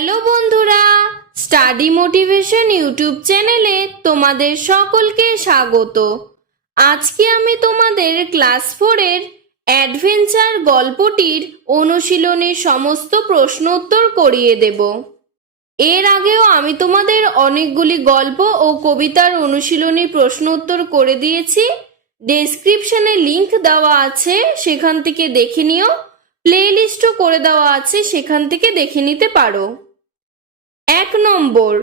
Hello বন্ধুরা, study motivation YouTube চ্যানেলে তোমাদের সকলকে স্বাগত। আজকে আমি তোমাদের ক্লাস ফোরের অ্যাডভেঞ্চার গল্পটির অনুশীলনের সমস্ত প্রশ্ন উত্তর করিয়ে দেব। এর আগেও আমি তোমাদের অনেকগুলি গল্প ও কবিতার অনুশীলনী প্রশ্ন উত্তর করে দিয়েছি। ডেসক্রিপশনে লিংক দেওয়া আছে, সেখান থেকে দেখে নিও। প্লে লিস্টও করে দেওয়া আছে, সেখান থেকে দেখে নিতে পারো। এক নম্বর,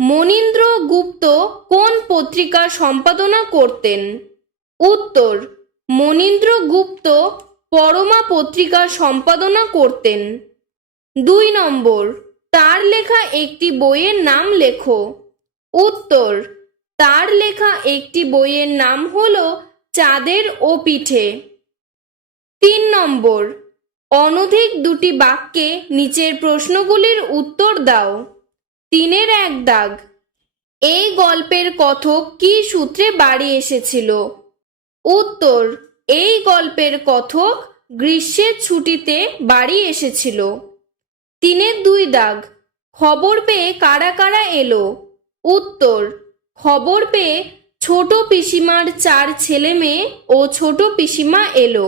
মনীন্দ্র গুপ্ত কোন পত্রিকা সম্পাদনা করতেন? উত্তর, মনীন্দ্র গুপ্ত পরমা পত্রিকা সম্পাদনা করতেন। দুই নম্বর, তার লেখা একটি বইয়ের নাম লেখো। উত্তর, তার লেখা একটি বইয়ের নাম হল চাঁদের ও পিঠে। তিন নম্বর, অনধিক দুটি বাক্যে নিচের প্রশ্নগুলির উত্তর দাও। তিনের এক দাগ। এই গল্পের কথক কি সূত্রে বাড়ি এসেছিল? উত্তর, এই গল্পের কথক গ্রীষ্মের ছুটিতে বাড়ি এসেছিল। তিনের দুই দাগ, খবর পেয়ে কারা কারা এলো? উত্তর, খবর পেয়ে ছোট পিসিমার চার ছেলে মেয়ে ও ছোট পিসিমা এলো।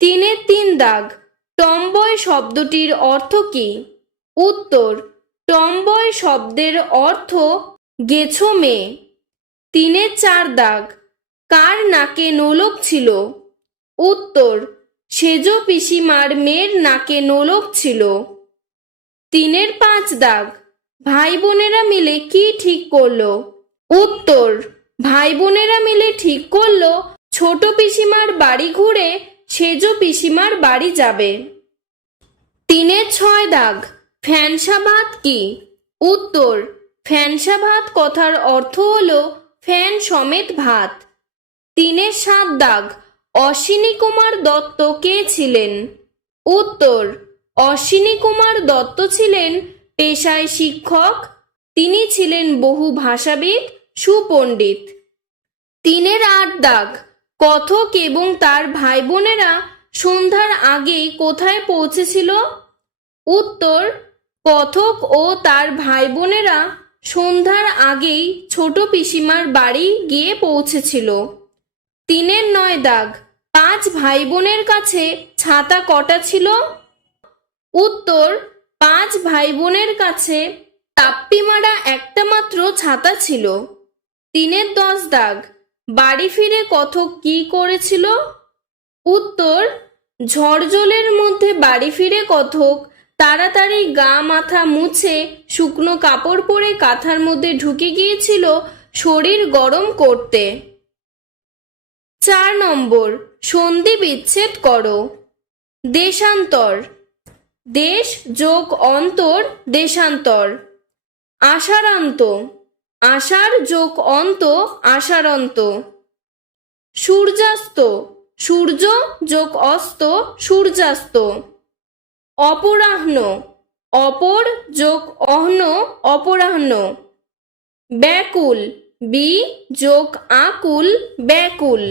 তিনের তিন দাগ, টম্বয় শব্দটির অর্থ কি? উত্তর টম্বয় শব্দের অর্থ গেছো মেয়ে তিনের চার দাগ। কার নাকে নোলক ছিল? উত্তর, সেজ পিসিমার মেয়ের নাকে নোলক ছিল। তিনের পাঁচ দাগ। ভাই বোনেরা মিলে কি ঠিক করল? উত্তর ভাই বোনেরা মিলে ঠিক করল ছোট পিসিমার বাড়ি ঘুরে সেজ পিসিমার বাড়ি যাবে। তিনের ছয় দাগ। ফ্যানসা ভাত কি? উত্তর ফ্যানসা ভাত কথার অর্থ হলো ফ্যান সমেত ভাত। তিনের সাত দাগ, অশ্বিনী কুমার দত্ত কে ছিলেন? উত্তর, অশ্বিনী কুমার দত্ত ছিলেন পেশায় শিক্ষক, তিনি ছিলেন বহু ভাষাবিদ, সুপণ্ডিত। তিনের আট দাগ, কথক এবং তার ভাই বোনেরা সন্ধ্যার আগেই কোথায় পৌঁছেছিল? উত্তর কথক ও তার ভাই বোনেরা সন্ধ্যার আগেই ছোট পিসিমার বাড়ি গিয়ে পৌঁছেছিল। তিনের নয় দাগ, পাঁচ ভাই বোনের কাছে ছাতা কটা ছিল? উত্তর, পাঁচ ভাই বোনের কাছে তাপ্পি মারা একটা মাত্র ছাতা ছিল। তিনের দশ দাগ, বাড়ি ফিরে কথক কি করেছিল? উত্তর ঝড়জলের মধ্যে বাড়ি ফিরে কথক তাড়াতাড়ি গা মাথা মুছে শুকনো কাপড় পরে কাঁথার মধ্যে ঢুকে গিয়েছিল শরীর গরম করতে। চার নম্বর, সন্ধি বিচ্ছেদ করো। দেশান্তর। দেশ যোগ অন্তর, দেশান্তর। আশারান্ত। আষাঢ় যোগ অন্ত আষাড়ন্ত সূর্যাস্ত। সূর্য যোগ অস্ত, সূর্যাস্ত। অপরাহ্ন, অপর যোগ অহ্ন, অপরাহ্ন। ব্যাকুল, বি যোগ আকুল, ব্যাকুল।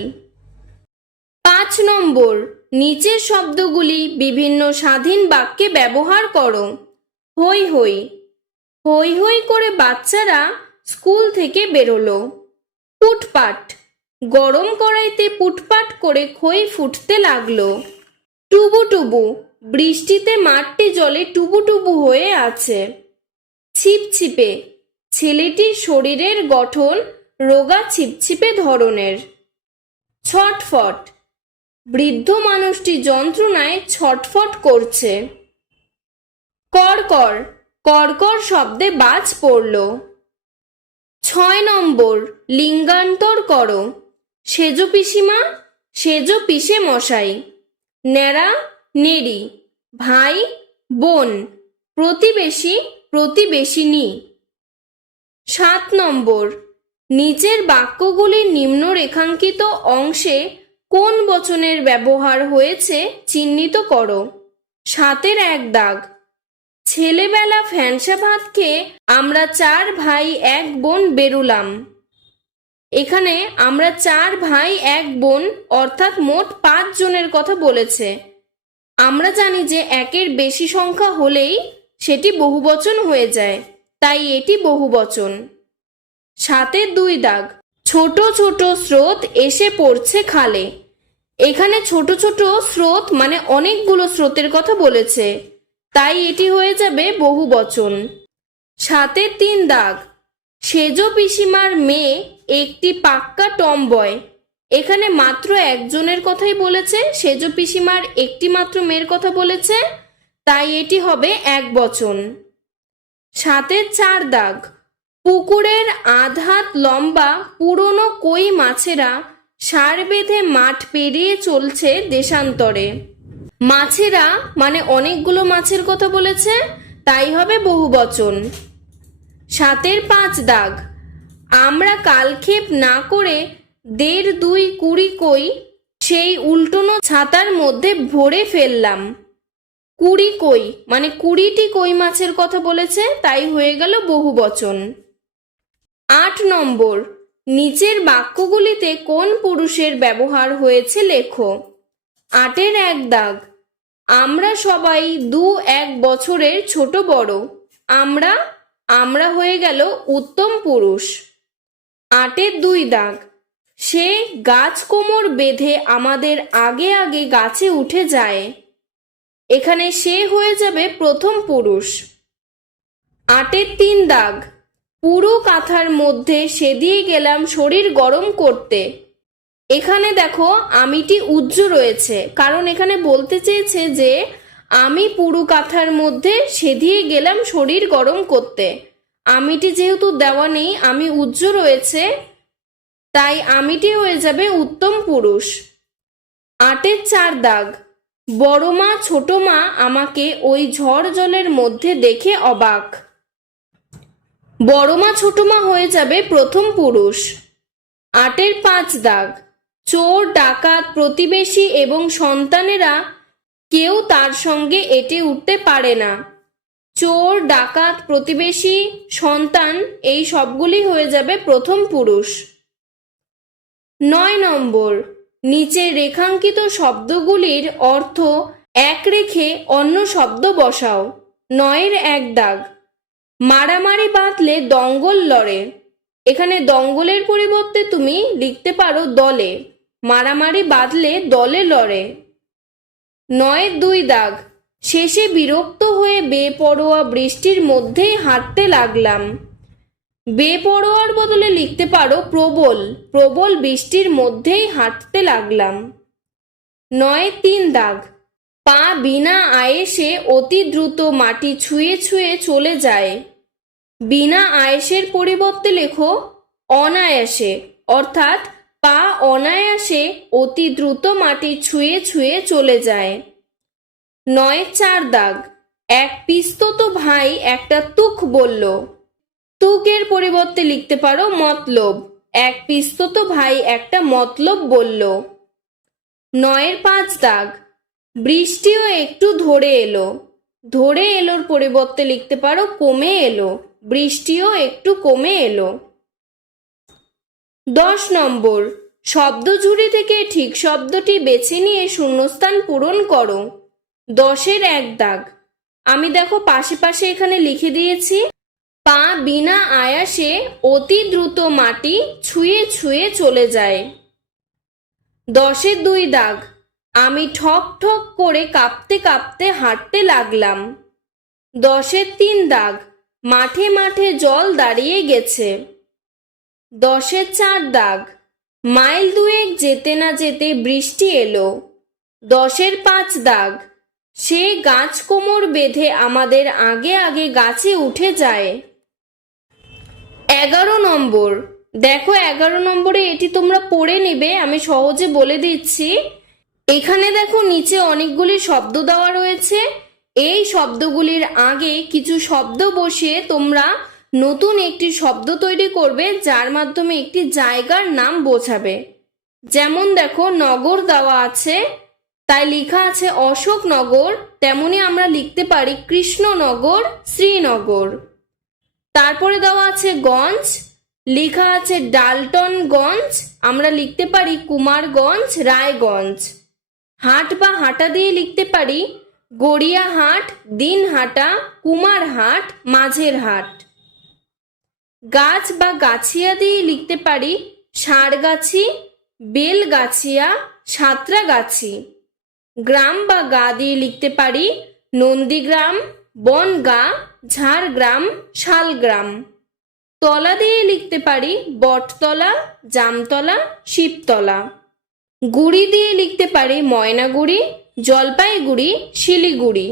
পাঁচ নম্বর নিচের শব্দগুলি বিভিন্ন স্বাধীন বাক্যে ব্যবহার করো। হই হই হই হই করে বাচ্চারা স্কুল থেকে বেরোলো। পুটপাট গরম কড়াইতে পুটপাট করে খই ফুটতে লাগল। টুবু টুবু বৃষ্টিতে মাঠটি জলে টুবু টুবু হয়ে আছে। ছিপছিপে, ছেলেটির শরীরের গঠন রোগা ছিপছিপে ধরনের। ছটফট, বৃদ্ধ মানুষটি যন্ত্রণায় ছটফট করছে। কর কর শব্দে বাজ পড়ল। ছয় নম্বর, লিঙ্গান্তর করো। সেজ পিসিমা, সেজ পিসে মশাই ন্যাড়া নেড়ি। ভাই, বোন, প্রতিবেশী, প্রতিবেশিনী। সাত নম্বর। নিচের বাক্যগুলির নিম্ন রেখাঙ্কিত অংশে কোন বচনের ব্যবহার হয়েছে চিহ্নিত করো। সাতের এক দাগ। ছেলেবেলা ফ্যানসা ভাত খেয়ে আমরা চার ভাই, এক বোন বেরুলাম। এখানে আমরা চার ভাই, এক বোন, অর্থাৎ মোট পাঁচ জনের কথা বলেছে। আমরা জানি যে একের বেশি সংখ্যা হলেই সেটি বহুবচন হয়ে যায়, তাই এটি বহুবচন। সাতের দুই দাগ, ছোট ছোট স্রোত এসে পড়ছে খালে। এখানে ছোট ছোট স্রোত মানে অনেকগুলো স্রোতের কথা বলেছে, তাই এটি হয়ে যাবে বহু বচন সাতের তিন দাগ, সেজ পিসিমার মেয়ে একটি পাক্কা টমবয় এখানে মাত্র একজনের কথাই বলেছে, সেজ পিসিমার একটি মাত্র মেয়ের কথা বলেছে, তাই এটি হবে এক বচন। সাতের চার দাগ। পুকুরের আধাত লম্বা, পুরনো কই মাছেরা সার বেঁধে মাঠ পেরিয়ে চলছে দেশান্তরে। মাছেরা মানে অনেকগুলো মাছের কথা বলেছে, তাই হবে বহু বচন। সাতের পাঁচ দাগ। আমরা কালক্ষেপ না করে দেড় দুই কুড়ি কই সেই উল্টোনো ছাতার মধ্যে ভরে ফেললাম। কুড়ি কই মানে কুড়িটি কই মাছের কথা বলেছে, তাই হয়ে গেল বহু বচন। আট নম্বর, নিচের বাক্যগুলিতে কোন পুরুষের ব্যবহার হয়েছে লেখো। আটের এক দাগ, আমরা সবাই দু এক বছরের ছোট বড়, আমরা আমরা হয়ে গেল উত্তম পুরুষ। আটের দুই দাগ সে গাছ কোমর বেঁধে আমাদের আগে আগে গাছে উঠে যায়। এখানে সে হয়ে যাবে প্রথম পুরুষ। আটের তিন দাগ। পুরো কাঁথার মধ্যে সেদিয়ে গেলাম শরীর গরম করতে। এখানে দেখো আমিটি উজ্জ্ব রয়েছে, কারণ এখানে বলতে চেয়েছে যে, আমি পুরু কাঁথার মধ্যে সেধিয়ে গেলাম শরীর গরম করতে। আমিটি যেহেতু দেওয়া নেই, আমি উজ্জ্ব রয়েছে তাই আমিটি হয়ে যাবে উত্তম পুরুষ। আটের চার দাগ। বড় মা, ছোট মা আমাকে ওই ঝড় জলের মধ্যে দেখে অবাক। বড় মা, ছোট মা হয়ে যাবে প্রথম পুরুষ। আটের পাঁচ দাগ। চোর, ডাকাত, প্রতিবেশী এবং সন্তানেরা কেউ তার সঙ্গে এটে উঠতে পারে না। চোর, ডাকাত, প্রতিবেশী, সন্তান এই সবগুলি হয়ে যাবে প্রথম পুরুষ। নয় নম্বর, নিচে রেখাঙ্কিত শব্দগুলির অর্থ এক রেখে অন্য শব্দ বসাও। নয়ের এক দাগ। মারামারি বাঁধলে দঙ্গল লড়ে। এখানে দঙ্গলের পরিবর্তে তুমি লিখতে পারো দলে। মারামারি বাঁধলে দলে লড়ে। নয়ের দুই দাগ। শেষে বিরক্ত হয়ে বেপরোয়া বৃষ্টির মধ্যেই হাঁটতে লাগলাম। বেপরোয়ার বদলে লিখতে পারো প্রবল প্রবল বৃষ্টির মধ্যেই হাঁটতে লাগলাম। নয় তিন দাগ, পা বিনা আয়েসে অতি দ্রুত মাটি ছুঁয়ে ছুঁয়ে চলে যায়। বিনা আয়েসের পরিবর্তে লেখো অনায়াসে, অর্থাৎ পা অনায়াসে অতি দ্রুত মাটি ছুঁয়ে ছুঁয়ে চলে যায়। নয় চার দাগ, এক পিস্তত ভাই একটা তুক বলল তুকের পরিবর্তে লিখতে পারো মতলব। এক পিস্তত ভাই একটা মতলব বলল। নয়ের পাঁচ দাগ। বৃষ্টিও একটু ধরে এলো। ধরে এলোর পরিবর্তে লিখতে পারো কমে এলো। বৃষ্টিও একটু কমে এলো। দশ নম্বর। শব্দঝুড়ি থেকে ঠিক শব্দটি বেছে নিয়ে শূন্যস্থান পূরণ করো। দশের এক দাগ। আমি দেখো পাশে পাশে এখানে লিখে দিয়েছি। পা বিনা আয়াসে অতি দ্রুত মাটি ছুঁয়ে ছুঁয়ে চলে যায়। দশের দুই দাগ, আমি ঠক ঠক করে কাঁপতে কাঁপতে হাঁটতে লাগলাম। দশের তিন দাগ, মাঠে মাঠে জল দাঁড়িয়ে গেছে। দশের চার দাগ, মাইল দুয়েক যেতে না যেতে বৃষ্টি এলো। দশের পাঁচ দাগ, সে গাছ কোমর বেঁধে আমাদের আগে আগে গাছে উঠে যায়। এগারো নম্বর। দেখো এগারো নম্বরে এটি তোমরা পড়ে নেবে, আমি সহজে বলে দিচ্ছি। এখানে দেখো নিচে অনেকগুলি শব্দ দেওয়া রয়েছে। এই শব্দগুলির আগে কিছু শব্দ বসিয়ে তোমরা নতুন একটি শব্দ তৈরি করবে, যার মাধ্যমে একটি জায়গার নাম বোঝাবে। যেমন দেখো, নগর দেওয়া আছে, তাই লেখা আছে অশোকনগর, তেমনি আমরা লিখতে পারি কৃষ্ণনগর, শ্রীনগর। তারপরে দেওয়া আছে গঞ্জ, লেখা আছে ডালটনগঞ্জ, আমরা লিখতে পারি কুমারগঞ্জ, রায়গঞ্জ। হাট বা হাঁটা দিয়ে লিখতে পারি গড়িয়াহাট দিনহাটা কুমারহাট মাঝের হাট। গাছ বা গাছিয়া দিয়ে লিখতে পারি ষাঁড়গাছি বেলগাছিয়া, সাঁতরাগাছি। গ্রাম বা গা দিয়ে লিখতে পারি নন্দীগ্রাম বনগা, ঝাড়গ্রাম, শালগ্রাম। তলা দিয়ে লিখতে পারি বটতলা, জামতলা, শিবতলা। গুড়ি দিয়ে লিখতে পারি ময়নাগুড়ি, জলপাইগুড়ি, শিলিগুড়ি।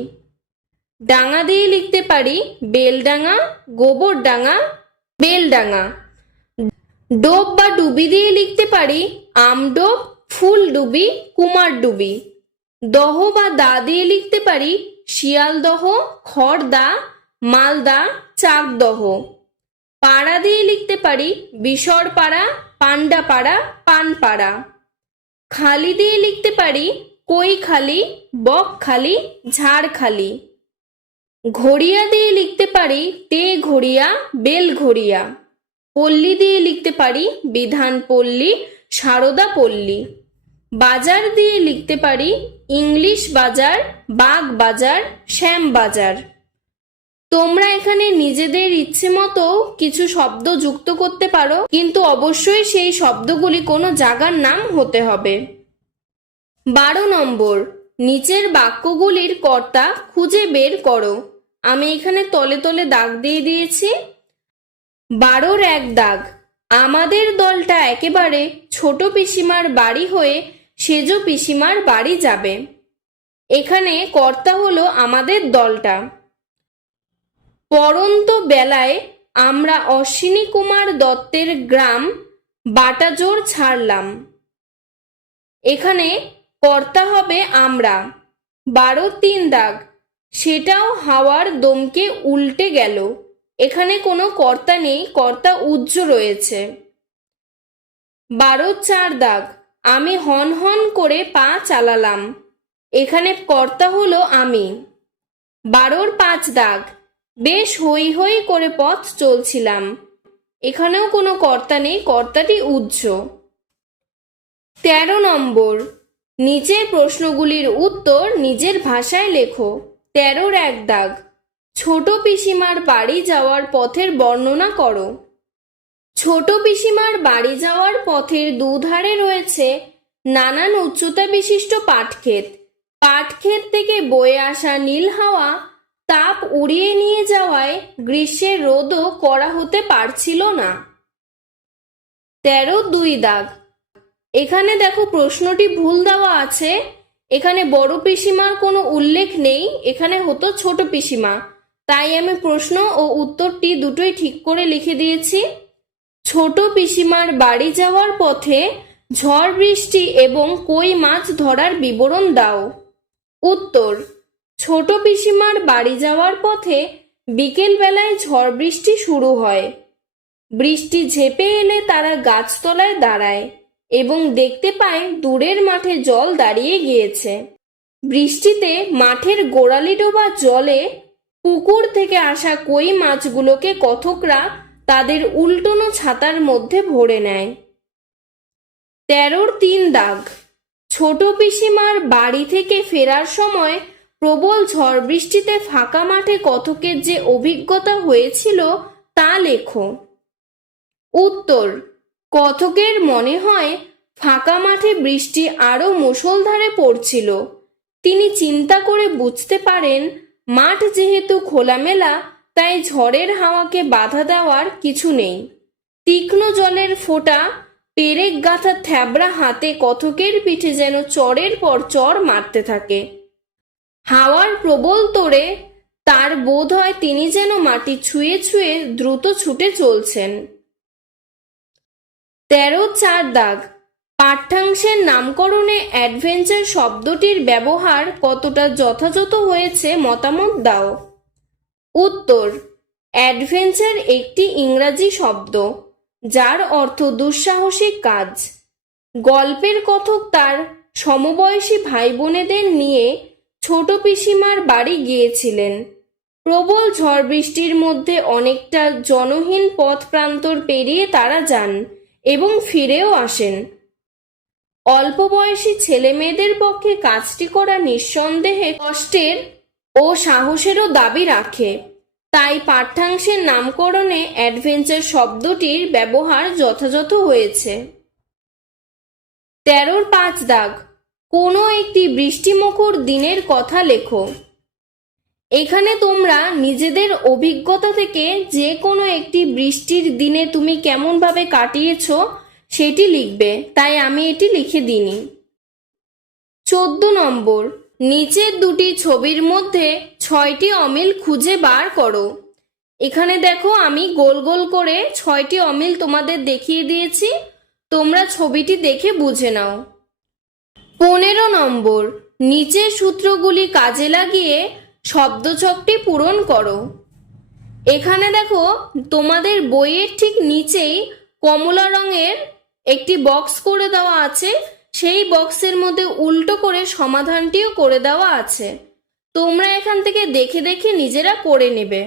ডাঙা দিয়ে লিখতে পারি বেলডাঙা, গোবরডাঙা, বেলডাঙা। ডোব বা ডুবি দিয়ে লিখতে পারি আমডোব, ফুলডুবি, কুমারডুবি। দহ বা দা দিয়ে লিখতে পারি শিয়ালদহ খড়দা মালদা, চাকদহ। পাড়া দিয়ে লিখতে পারি বিশরপাড়া পান্ডাপাড়া পানপাড়া। খালি দিয়ে লিখতে পারি কৈখালি, বকখালি, ঝাড়খালি। ঘড়িয়া দিয়ে লিখতে পারি তে ঘড়িয়া, বেল ঘড়িয়া। পল্লী দিয়ে লিখতে পারি বিধান পল্লী সারদা পল্লী। বাজার দিয়ে লিখতে পারি ইংলিশ বাজার বাগ বাজার, শ্যাম বাজার। তোমরা এখানে নিজেদের ইচ্ছে মতো কিছু শব্দ যুক্ত করতে পারো, কিন্তু অবশ্যই সেই শব্দগুলি কোনো জায়গার নাম হতে হবে। বারো নম্বর, নিচের বাক্যগুলির কর্তা খুঁজে বের করো। আমি এখানে তলে তলে দাগ দিয়ে দিয়েছি। বারোর এক দাগ, আমাদের দলটা একেবারে ছোট পিসিমার বাড়ি হয়ে সেজ পিসিমার বাড়ি যাবে। এখানে কর্তা হলো আমাদের দলটা। পরন্ত বেলায় আমরা অশ্বিনী কুমার দত্তের গ্রাম বাটাজোর ছাড়লাম। এখানে কর্তা হবে আমরা। বারো তিন দাগ। সেটাও হাওয়ার দমকে উল্টে গেল। এখানে কোনো কর্তা নেই, কর্তা উজ্জ রয়েছে। বারো চার দাগ। আমি হন হন করে পা চালালাম। এখানে কর্তা হলো আমি। বারোর পাঁচ দাগ। বেশ হই হই করে পথ চলছিলাম। এখানেও কোনো কর্তা নেই, কর্তাটি উজ্জ তেরো নম্বর। নিচের প্রশ্নগুলির উত্তর নিজের ভাষায় লেখো। তেরোর এক দাগ। ছোট পিসিমার বাড়ি যাওয়ার পথের বর্ণনা করো। ছোট পিসিমার বাড়ি যাওয়ার পথের দুধারে রয়েছে নানান উচ্চতা বিশিষ্ট পাটক্ষেত। পাটক্ষেত থেকে বয়ে আসা নীল হাওয়া তাপ উড়িয়ে নিয়ে যাওয়ায় গ্রীষ্মের রোদও করা হতে পারছিল না। তেরো দুই দাগ। এখানে দেখো প্রশ্নটি ভুল দেওয়া আছে। এখানে বড় পিসিমার কোনো উল্লেখ নেই, এখানে হতো ছোট পিসিমা। তাই আমি প্রশ্ন ও উত্তরটি দুটোই ঠিক করে লিখে দিয়েছি। ছোট পিসিমার বাড়ি যাওয়ার পথে ঝড় বৃষ্টি এবং কই মাছ ধরার বিবরণ দাও। উত্তর, ছোট পিসিমার বাড়ি যাওয়ার পথে বিকেল বেলায় ঝড় বৃষ্টি শুরু হয়। বৃষ্টি ঝেপে এলে তারা গাছতলায় দাঁড়ায় এবং দেখতে পায় দূরের মাঠে জল দাঁড়িয়ে গিয়েছে। বৃষ্টিতে মাঠের গোড়ালি ডোবা জলে পুকুর থেকে আসা কই মাছগুলোকে কথকরা তাদের উল্টোনো ছাতার মধ্যে ভরে নেয়। তেরোর তিন দাগ। ছোট পিসিমার বাড়ি থেকে ফেরার সময় প্রবল ঝড় বৃষ্টিতে ফাঁকা মাঠে কথকের যে অভিজ্ঞতা হয়েছিল তা লেখো। উত্তর কথকের মনে হয় ফাঁকা মাঠে বৃষ্টি আরও মুষলধারে পড়ছিল। তিনি চিন্তা করে বুঝতে পারেন, মাঠ যেহেতু খোলামেলা তাই ঝড়ের হাওয়াকে বাধা দেওয়ার কিছু নেই। তীক্ষ্ণ জলের ফোঁটা, পেরেক গাঁথা থ্যাবড়া হাতে কথকের পিঠে যেন চরের পর চর মারতে থাকে। হাওয়ার প্রবল তোড়ে, তার বোধ হয় তিনি যেন মাটি ছুঁয়ে ছুঁয়ে দ্রুত ছুটে চলছেন। তেরো চার দাগ, পাঠ্যাংশের নামকরণে অ্যাডভেঞ্চার শব্দটির ব্যবহার কতটা যথাযথ হয়েছে মতামত দাও। উত্তর, অ্যাডভেঞ্চার একটি ইংরাজি শব্দ, যার অর্থ দুঃসাহসিক কাজ। গল্পের কথক তার সমবয়সী ভাই বোনেদের নিয়ে ছোট পিসিমার বাড়ি গিয়েছিলেন। প্রবল ঝড় বৃষ্টির মধ্যে অনেকটা জনহীন পথ প্রান্তর পেরিয়ে তারা যান এবং ফিরেও আসেন। অল্প বয়সী ছেলে মেয়েদের পক্ষে কাজটি করা নিঃসন্দেহে কষ্টের ও সাহসেরও দাবি রাখে। তাই পাঠ্যাংশের নামকরণে অ্যাডভেঞ্চার শব্দটির ব্যবহার যথাযথ হয়েছে। তেরোর পাঁচ দাগ, কোনো একটি বৃষ্টিমুখর দিনের কথা লেখো। এখানে তোমরা নিজেদের অভিজ্ঞতা থেকে যে কোনো একটি বৃষ্টির দিনে তুমি কেমনভাবে কাটিয়েছ সেটি লিখবে, তাই আমি এটি লিখে দিইনি। চোদ্দ নম্বর নিচের দুটি ছবির মধ্যে ছয়টি অমিল খুঁজে বার করো। এখানে দেখো আমি গোল গোল করে ছয়টি অমিল তোমাদের দেখিয়ে দিয়েছি। তোমরা ছবিটি দেখে বুঝে নাও। পনেরো নম্বর, নিচের সূত্রগুলি কাজে লাগিয়ে শব্দচকটি পূরণ করো। এখানে দেখো তোমাদের বইয়ের ঠিক নিচেই কমলা রঙের একটি বক্স করে দেওয়া আছে। সেই বক্সের মধ্যে উল্টো করে সমাধানটিও করে দেওয়া আছে। তোমরা এখান থেকে দেখে দেখে নিজেরা করে নেবে।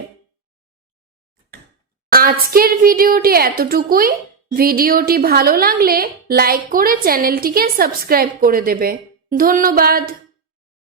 আজকের ভিডিওটি এতটুকুই। ভিডিওটি ভালো লাগলে লাইক করে চ্যানেলটিকে সাবস্ক্রাইব করে দেবে। ধন্যবাদ।